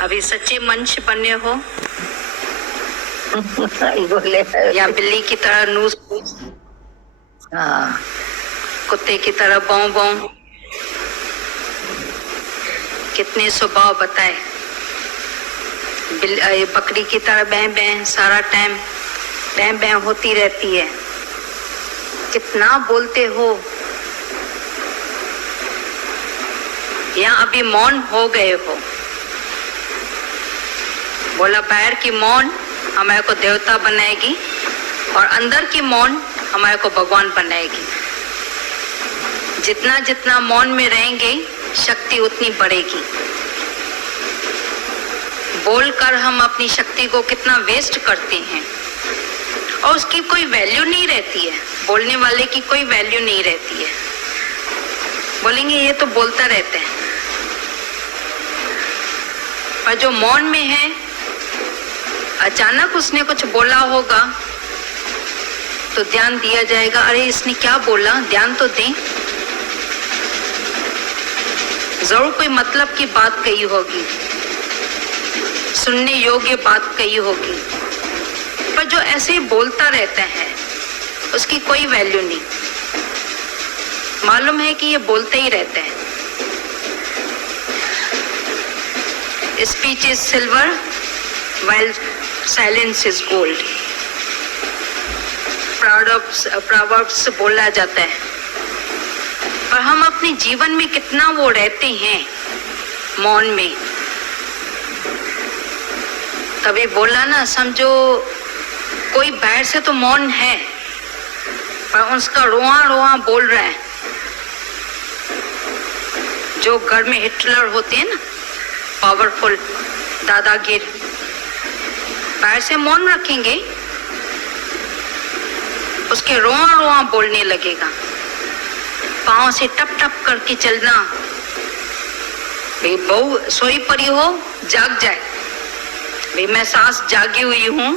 अभी सच्चे मंच बने हो बोले या बिल्ली की तरह नूस, हाँ, कुत्ते की तरह बौं बौं, कितने स्वभाव बताए। बकरी की तरह बैं बैं, सारा टाइम बैं बैं होती रहती है। कितना बोलते हो, या अभी मौन हो गए हो। बोला बाहर की मौन हमारे को देवता बनाएगी और अंदर की मौन हमारे को भगवान बनाएगी। जितना जितना मौन में रहेंगे शक्ति उतनी बढ़ेगी। बोलकर हम अपनी शक्ति को कितना वेस्ट करते हैं और उसकी कोई वैल्यू नहीं रहती है। बोलने वाले की कोई वैल्यू नहीं रहती है। बोलेंगे ये तो बोलता रहता है, पर जो मौन में है, अचानक उसने कुछ बोला होगा तो ध्यान दिया जाएगा, अरे इसने क्या बोला, ध्यान तो दें। जरूर कोई मतलब की बात कही होगी, सुनने योग्य बात कही होगी, पर जो ऐसे ही बोलता रहता है उसकी कोई वैल्यू नहीं। मालूम है कि ये बोलते ही रहता है। Speech is silver while silence is gold, proverbs बोला जाता है। पर हम अपने जीवन में कितना वो रहते हैं मौन में। कभी बोला ना, समझो कोई बाहर से तो मौन है पर उसका रोआ रोआ बोल रहा है। जो घर में हिटलर होते हैं ना, पावरफुल दादागिर, बाहर से मौन रखेंगे, उसके रोआ रोआ बोलने लगेगा। पांव से टप टप करके चलना, भाई बहू सोई पड़ी हो जाग जाए, भाई मैं सास जागी हुई हूं।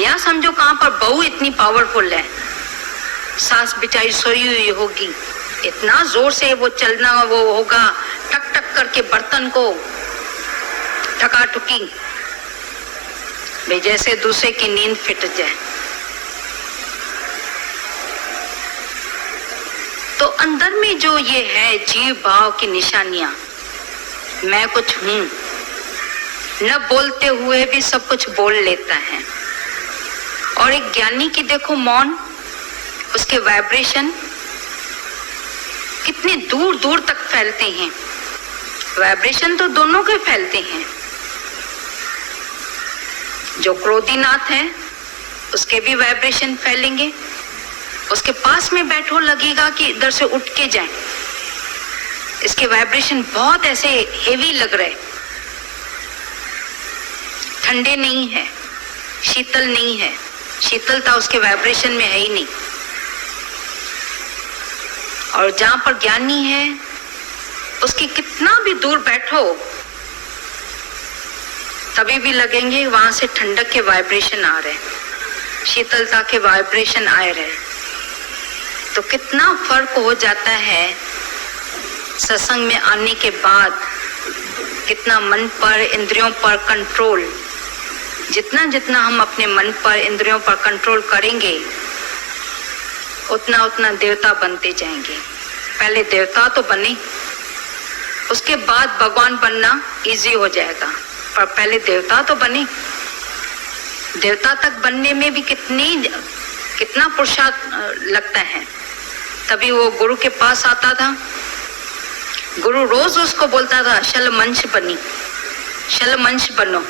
या समझो कहां पर बहू इतनी पावरफुल है, सास बेचारी सोई हुई होगी, इतना जोर से वो चलना वो होगा, टक टक करके बर्तन को ठकाठुकी, भाई जैसे दूसरे की नींद फिट जाए। तो अंदर में जो ये है जीव भाव की निशानियां, मैं कुछ हूं, न बोलते हुए भी सब कुछ बोल लेता है। और एक ज्ञानी की देखो मौन, उसके वाइब्रेशन कितने दूर दूर तक फैलते हैं। वाइब्रेशन तो दोनों के फैलते हैं। जो क्रोधीनाथ है उसके भी वाइब्रेशन फैलेंगे। उसके पास में बैठो लगेगा कि इधर से उठ के जाए। इसके वाइब्रेशन बहुत ऐसे हेवी लग रहे, ठंडे नहीं है, शीतल नहीं है। शीतलता उसके वाइब्रेशन में है ही नहीं। और जहां पर ज्ञानी है उसके कितना भी दूर बैठो तभी भी लगेंगे वहां से ठंडक के वाइब्रेशन आ रहे, शीतलता के वाइब्रेशन आ रहे। तो कितना फर्क हो जाता है सत्संग में आने के बाद। कितना मन पर इंद्रियों पर कंट्रोल, जितना जितना हम अपने मन पर इंद्रियों पर कंट्रोल करेंगे उतना उतना देवता बनते जाएंगे। पहले देवता तो बने, उसके बाद भगवान बनना इजी हो जाएगा, पर पहले देवता तो बने। देवता तक बनने में भी कितना पुरुषार्थ लगता है। तभी वो गुरु के पास आता था, गुरु रोज उसको बोलता था शल मंच बनी, शल मंच बनो।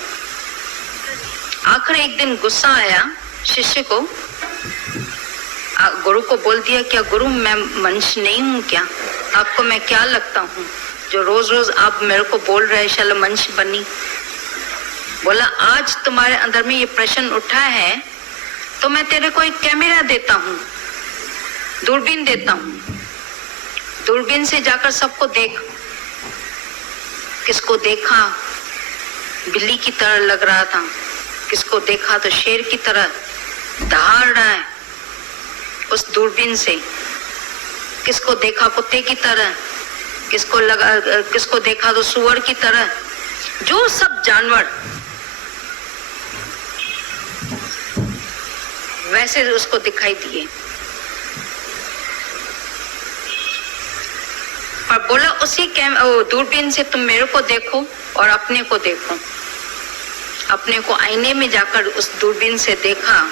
आखिर एक दिन गुस्सा आया शिष्य को, गुरु को बोल दिया, क्या गुरु मैं मंच नहीं हूँ क्या? आपको मैं क्या लगता हूँ जो रोज रोज आप मेरे को बोल रहे शल मंच बनी? बोला आज तुम्हारे अंदर में ये प्रश्न उठा है तो मैं तेरे को एक कैमरा देता हूँ, दूरबीन देता हूँ। दूरबीन से जाकर सबको देख। किसको देखा बिल्ली की तरह लग रहा था, किसको देखा तो शेर की तरह दहाड़ रहा है उस दूरबीन से, किसको देखा कुत्ते की तरह, किसको देखा तो सुअर की तरह जो सब जानवर वैसे उसको दिखाई दिए, और बोला उसी दूरबीन से तुम मेरे को देखो और अपने को देखो। अपने को आईने में जाकर उस दूरबीन से देखा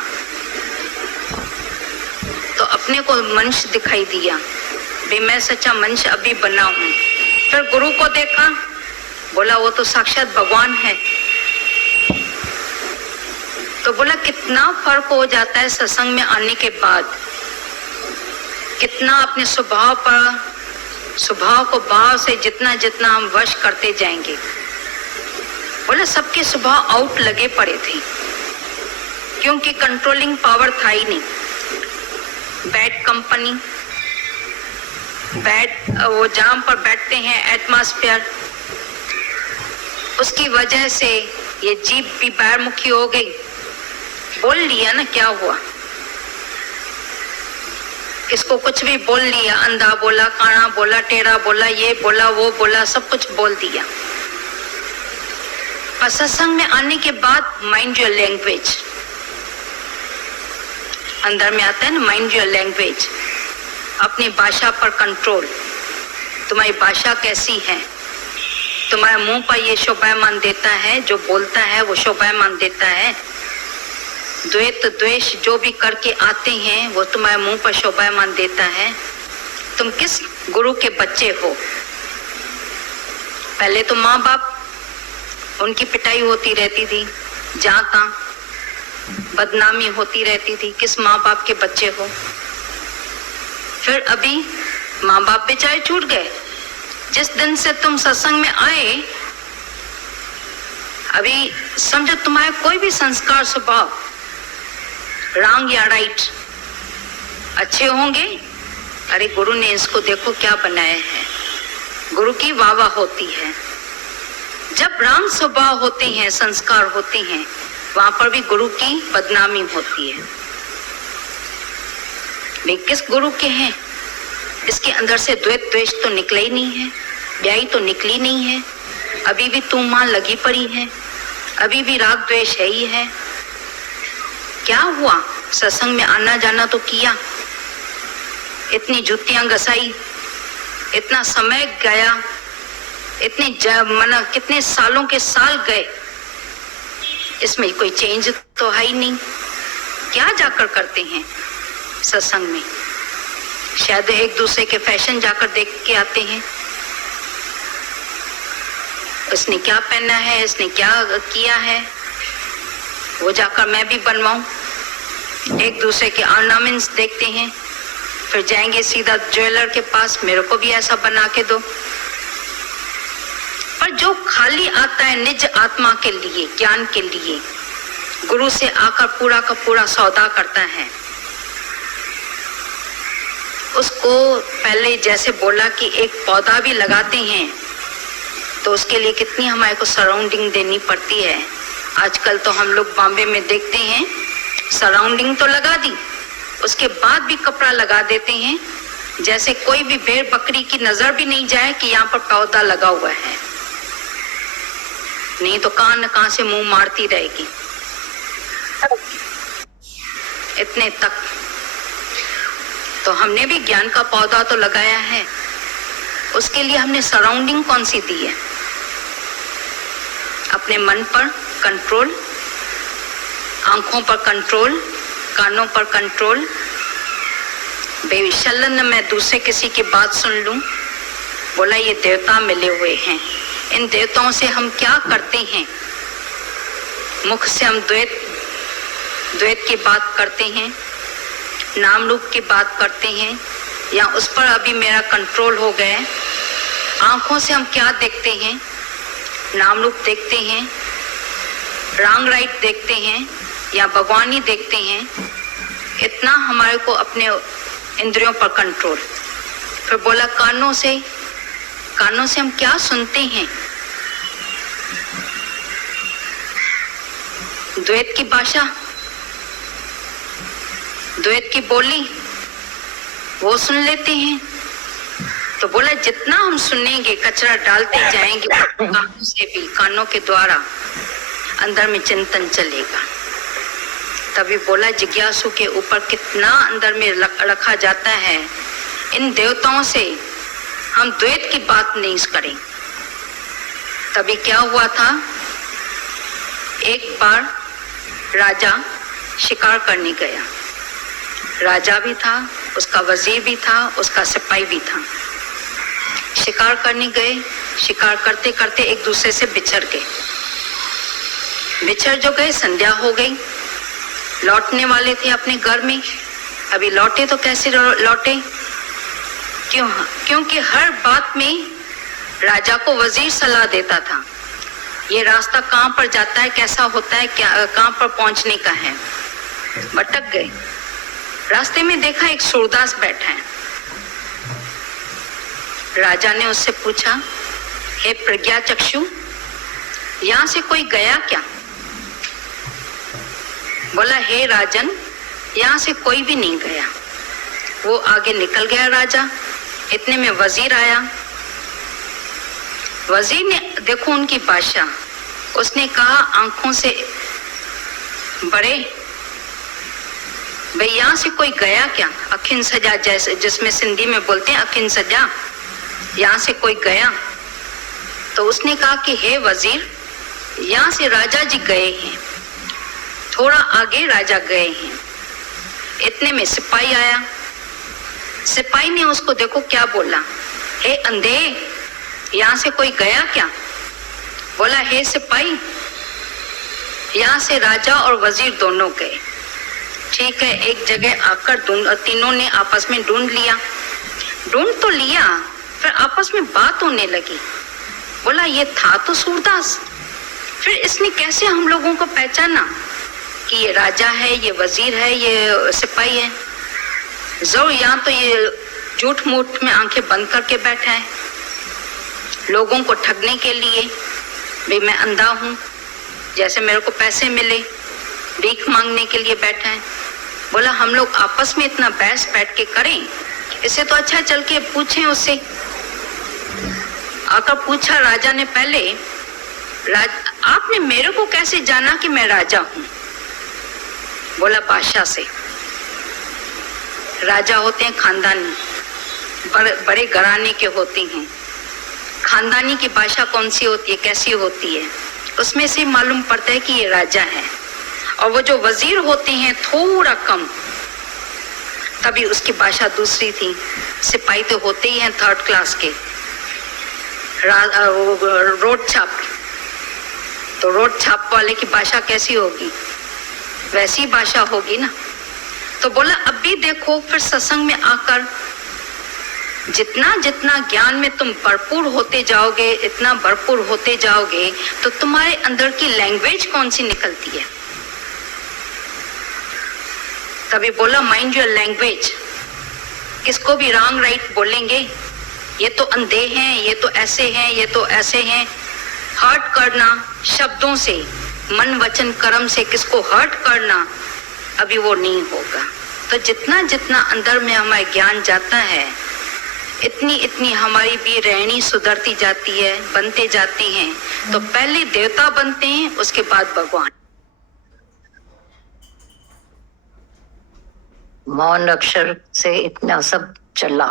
तो अपने को मनुष्य दिखाई दिया, भाई मैं सच्चा मनुष्य अभी बना हूं। फिर गुरु को देखा, बोला वो तो साक्षात भगवान है। तो बोला कितना फर्क हो जाता है सत्संग में आने के बाद, कितना अपने स्वभाव को भाव से जितना जितना हम वश करते जाएंगे। बोला सबके स्वभाव आउट लगे पड़े थे, क्योंकि कंट्रोलिंग पावर था ही नहीं। बैड कंपनी, बैड वो जहां पर बैठते हैं एटमॉस्फेयर, उसकी वजह से ये जीभ भी बाहरमुखी हो गई। बोल लिया ना, क्या हुआ, किसको कुछ भी बोल लिया, अंधा बोला, काना बोला, टेढ़ा बोला, ये बोला, वो बोला, सब कुछ बोल दिया। पर सत्संग में आने के बाद माइंड योर लैंग्वेज, अंदर में आता है ना, माइंड योर लैंग्वेज, अपनी भाषा पर कंट्रोल। तुम्हारी भाषा कैसी है, तुम्हारे मुंह पर ये शोभायमान देता है, जो बोलता है वो शोभायमान देता है। द्वेष द्वेष जो भी करके आते हैं वो तुम्हारे मुंह पर शोभायमान देता है। तुम किस गुरु के बच्चे हो? पहले तो माँ बाप, उनकी पिटाई होती रहती थी, जहां तहां बदनामी होती रहती थी, किस माँ बाप के बच्चे हो? फिर अभी माँ बाप बेचारे छूट गए। जिस दिन से तुम सत्संग में आए, अभी समझो तुम्हारे कोई भी संस्कार स्वभाव रॉन्ग या राइट अच्छे होंगे, अरे गुरु ने इसको देखो क्या बनाया है, गुरु की वाह वाह होती है। जब रॉन्ग स्वभाव होते हैं, संस्कार होते हैं, वहां पर भी गुरु की बदनामी होती है। वे किस गुरु के हैं? इसके अंदर से द्वेष द्वेष तो निकला ही नहीं है, ब्याही तो निकली नहीं है, अभी भी तू मां लगी पड़ी है, अभी भी राग द्वेष है ही है। क्या हुआ? सत्संग में आना जाना तो किया, इतनी जुतियां घसाई, इतना समय गया, इतने कितने सालों के साल गए, इसमें कोई चेंज तो है ही नहीं। क्या जाकर करते हैं सत्संग में? शायद एक दूसरे के फैशन जाकर देख के आते हैं, इसने क्या पहना है, इसने क्या किया है, वो जाकर मैं भी बनवाऊं। एक दूसरे के ऑर्नामेंट्स देखते हैं, फिर जाएंगे सीधा ज्वेलर के पास, मेरे को भी ऐसा बना के दो। पर जो खाली आता है निज आत्मा के लिए, ज्ञान के लिए, गुरु से आकर पूरा का पूरा सौदा करता है, उसको पहले जैसे बोला कि एक पौधा भी लगाते हैं तो उसके लिए कितनी हमारे को सराउंडिंग देनी पड़ती है। आजकल तो हम लोग बॉम्बे में देखते हैं, सराउंडिंग तो लगा दी, उसके बाद भी कपड़ा लगा देते हैं, जैसे कोई भी भेड़ बकरी की नजर भी नहीं जाए कि यहाँ पर पौधा लगा हुआ है, नहीं तो कहां से मुंह मारती रहेगी। इतने तक तो हमने भी ज्ञान का पौधा तो लगाया है, उसके लिए हमने सराउंडिंग कौन सी दी है? अपने मन पर कंट्रोल, आंखों पर कंट्रोल, कानों पर कंट्रोल। बेशलन मैं दूसरे किसी की बात सुन लूं, बोला ये देवता मिले हुए हैं, इन देवताओं से हम क्या करते हैं? मुख से हम द्वैत की बात करते हैं, नाम रूप की बात करते हैं, या उस पर अभी मेरा कंट्रोल हो गया है। आंखों से हम क्या देखते हैं? नाम रूप देखते हैं, रॉन्ग राइट देखते हैं, या भगवान ही देखते हैं। इतना हमारे को अपने इंद्रियों पर कंट्रोल। फिर बोला कानों से हम क्या सुनते हैं? द्वैत की भाषा, द्वैत की बोली, वो सुन लेते हैं। तो बोला जितना हम सुनेंगे, कचरा डालते जाएंगे कानों से भी, कानों के द्वारा अंदर में चिंतन चलेगा। तभी बोला जिज्ञासु के ऊपर कितना अंदर में रखा जाता है। इन देवताओं से हम द्वैत की बात नहीं करें। तभी क्या हुआ था, एक बार राजा शिकार करने गया। राजा भी था, उसका वजीर भी था, उसका सिपाही भी था। शिकार करने गए, शिकार करते करते एक दूसरे से बिछड़ गए। बिछड़ जो गए, संध्या हो गई, लौटने वाले थे अपने घर में। अभी लौटे तो कैसे लौटे, क्योंकि हर बात में राजा को वजीर सलाह देता था, ये रास्ता कहाँ पर जाता है, कैसा होता है, क्या कहाँ पर पहुंचने का है। भटक गए। रास्ते में देखा एक सूरदास बैठा है। राजा ने उससे पूछा, हे प्रज्ञा चक्षु, यहाँ से कोई गया क्या? बोला, हे राजन, यहाँ से कोई भी नहीं गया। वो आगे निकल गया राजा। इतने में वजीर आया। वजीर ने देखो उनकी भाषा, उसने कहा आंखों से बड़े, भाई यहाँ से कोई गया क्या? अखिन सजा, जैसे जिसमें सिंधी में बोलते हैं अखिन सजा, यहाँ से कोई गया? तो उसने कहा कि हे वजीर, यहाँ से राजा जी गए हैं, थोड़ा आगे राजा गए हैं। इतने में सिपाही आया। सिपाही ने उसको देखो क्या बोला, हे अंधे, यहाँ से कोई गया क्या? बोला, हे सिपाही, यहाँ से राजा और वजीर दोनों गए। ठीक है, एक जगह आकर तीनों ने आपस में ढूंढ लिया। ढूंढ तो लिया, फिर आपस में बात होने लगी। बोला, ये था तो सूरदास, फिर इसने कैसे हम लोगों को पहचाना कि ये राजा है, ये वजीर है, ये सिपाही है? जरूर यहाँ तो ये झूठ मूठ में आंखें बंद करके बैठा है, लोगों को ठगने के लिए। भाई मैं अंधा हूँ, जैसे मेरे को पैसे मिले, भीख मांगने के लिए बैठा है। बोला, हम लोग आपस में इतना बहस बैठ के करें, इससे तो अच्छा चल के पूछें उससे। आकर पूछा राजा ने पहले, आपने मेरे को कैसे जाना कि मैं राजा हूँ? बोला, बादशाह से। राजा होते हैं खानदानी, बड़े घराने के होते हैं। खानदानी की भाषा कौन सी होती है, कैसी होती है, उसमें से मालूम पड़ता है कि ये राजा है। और वो जो वजीर होते हैं थोड़ा कम, तभी उसकी भाषा दूसरी थी। सिपाही तो होते ही हैं थर्ड क्लास के, रोड छाप, तो रोड छाप वाले की भाषा कैसी होगी, वैसी भाषा होगी ना। तो बोला, अब भी देखो, फिर सत्संग में आकर जितना जितना ज्ञान में तुम भरपूर होते जाओगे, इतना भरपूर होते जाओगे, तो तुम्हारे अंदर की लैंग्वेज कौन सी निकलती है। तभी बोला, माइंड योर लैंग्वेज। किसको भी रॉन्ग राइट बोलेंगे, ये तो अंधे हैं, ये तो ऐसे हैं, ये तो ऐसे हैं। हर्ट करना शब्दों से, मन वचन कर्म से किसको हर्ट करना, अभी वो नहीं होगा। तो जितना जितना अंदर में हमारा ज्ञान जाता है, इतनी इतनी हमारी भी रहनी सुधरती जाती है, बनते जाते हैं। तो पहले देवता बनते हैं, उसके बाद भगवान। मौन अक्षर से इतना सब चला।